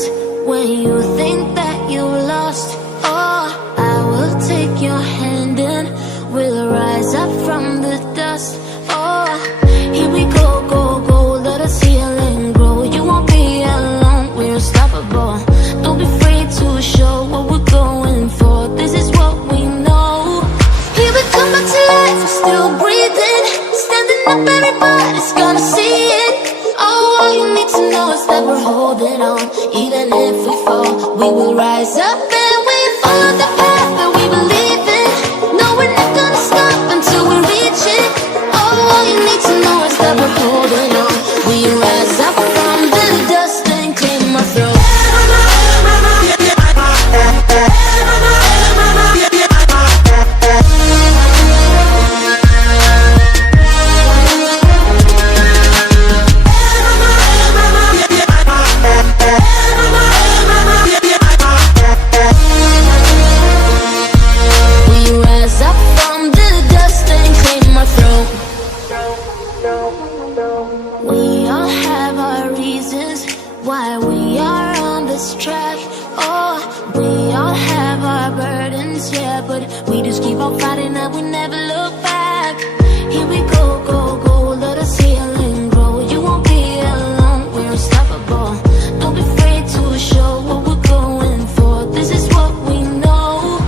reasons when you think that you lost. Oh, I will take your hand and we'll rise up from the dust. Oh, here we go, go, go, let us heal and grow. You won't be alone, we're unstoppable. Don't be afraid to show what we're going for. This is what we know. Here we come back to life, we're still breathing. Standing up, everybody's gonna see it. Oh, all you need to know is that we're holding on. Even if we fall, we will rise up and we follow the path that we believe in. No, we're not gonna stop until we reach it. Oh, all you need to know is that we're holding on. We rise up from the dust and clean my throat. We all have our reasons why we are on this track. Oh, we all have our burdens, yeah, but we just keep on fighting and we never look back. Here we go, go, go, let us heal and grow. You won't be alone, we're unstoppable. Don't be afraid to show what we're going for. This is what we know.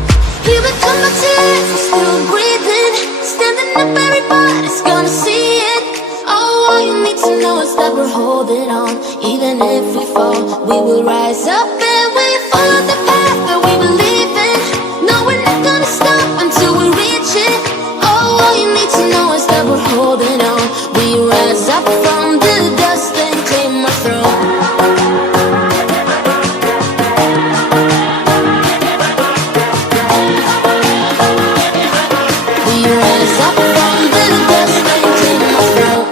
Here we come back to life, we're still breathing. Standing up, everybody's gonna see it. Oh, all you need to know is that we're holding on. Even if we fall, we will rise up and we follow the path that we believe in. No, we're not gonna stop until we reach it. Oh, all you need to know is that we're holding on. We rise up from the dust and clear my throat. We rise up from the dust and clear my throat.